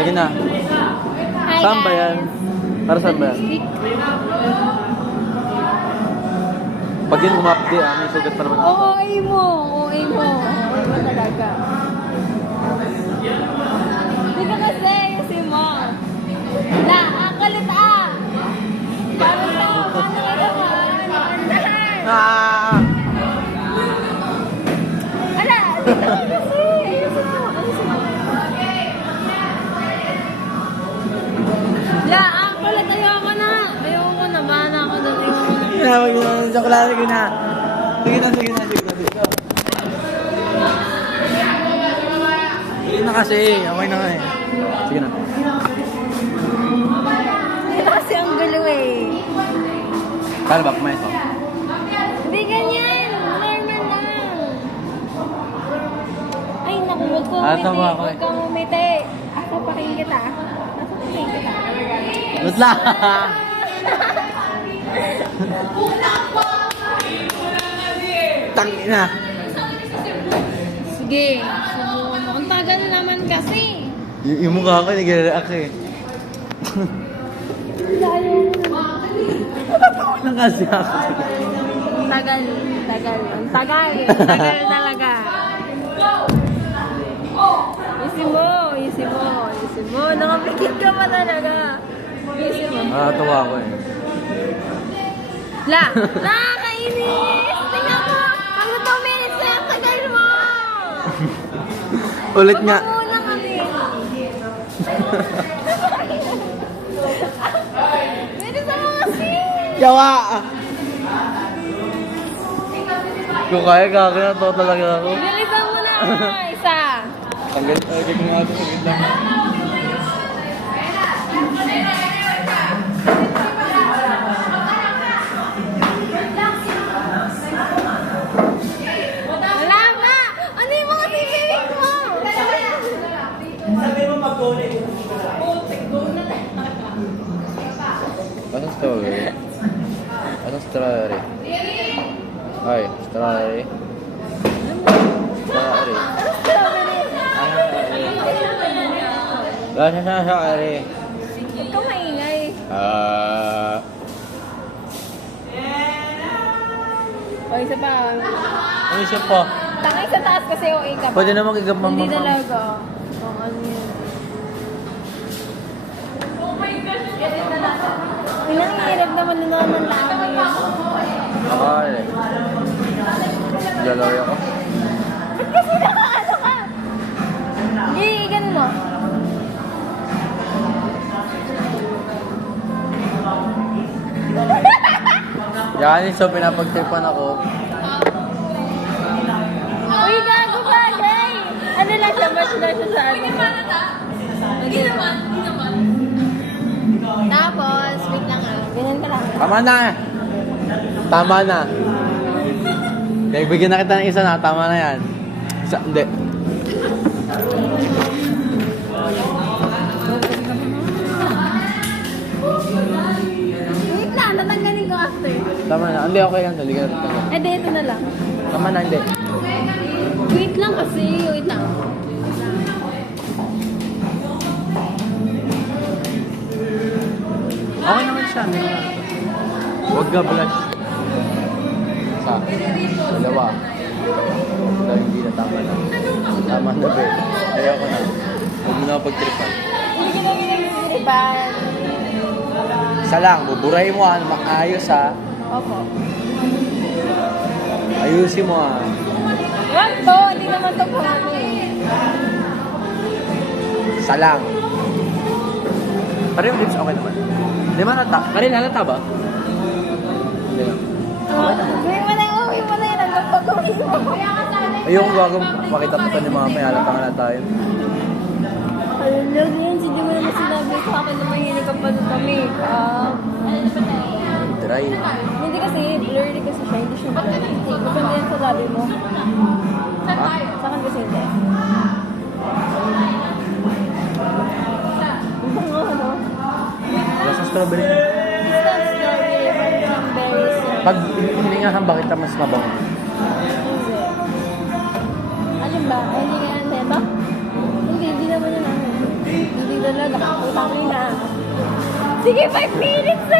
Sige na. Hi, Saan ba yan? Para saan ba yan? Pag yun umapdi, may sugat pa naman ako. OA mo. OA mo. OA mo talaga. Di ka kasi mo. Ang kalit Para sa paano ka naman? Ah! Ala, dito ka kasi. Ang kalit ayoko na. Ayoko na. Bana ako doon. Wag mo na, chocolate. Sige na. Sige na. Sige na kasi. Okay na nga eh. Sige na. Ito kasi ang gulo eh. Kala ba kumain ko? Hindi ganyan. Normal lang. Ay, naku, huwag kang umiti. Tama ako eh. Huwag kang umiti. Papakin kita. Papakin kita. Butla! Tangina! Sige. Subukan mo. Ang tagal naman kasi. Yung mukha ko, nag-react eh. Tatawa lang kasi ako. Tagal. Ang tagal. Tagal talaga. Easy mo. Nakapikit ka pa talaga. Easy mo. Nakatawa ako eh. Nakakainis! Tingnan mo! Ano 2 minutes na yung tagal mo! Ulit nga. Pagmamuna kami. Bilisan mo kasi! Yawa! Kung kaya, gagawin to talaga ako. Bilisan mo na! Isa! Tanggal ko nga ito sa gitna. Wala na! Ano yung mga sisilig mo? Sabi mo mag-donate. Anong strawberry? Anong strawberry? Ay, strawberry. Strawberry. Strawberry. Strawberry. Huwag ka maingay. O, isa pa. Ano siya po? Takay sa taas kasi OA ka pa. Pwede naman kigapang Hindi talaga. Ano yun? Pinangihirap naman lang yun. Ay. Galaw ako. Ba't kasi nakaano ka? Hindi, ganun mo. Yan, so pinapagtripan ako. Uy, gago bagay! Ano lang siya, bash lang siya sa ano. Hindi naman. Tapos, wait lang ganyan ka lang. Tama na. Kaya bigyan na kita ng isa na, tama na yan. Isa, hindi. Wait lang, tatanggalin ko after. Tama na, hindi okay yan. Hindi ka na. Di, ito na lang. Tama na, hindi. Wait lang kasi, wait lang. Okay naman siya. Huwag ka blush. Isa. Dalawa. Dahil hindi na tama na. Tama na, be. Ayoko na. Huwag mo na pagtripan. Hindi ka namin nagsisiripan. Isa lang, buburay mo maayos ha. Opo. Ayusin mo ha. Wag to, hindi naman to pangano Isa lang. Parang lips okay naman. Hindi man halata. Karin halata ba? Hindi lang. Gawin mo na yun, hanggang pag-uwi mo. Ayoko gagawin. Pakita ko pa ni mga may halata nga na tayo. Ayun lang yun, sige mo naman sinabi sa akin na mahilig ka pa sa makeup. Try. Hindi kasi, blurry kasi siya, hindi siya blurry. Depende yan sa labi mo. Ha? Sa akin kasi hindi. Ano? Wala sa strawberry. Basta strawberry, parang berries. Pag hiningahan ba kita mas mabango? Hindi. Alin ba? Ay, hindi nga yan, diba? Hindi naman yun ano. Hindi dala, nakaputang na. Sige, 5 minutes na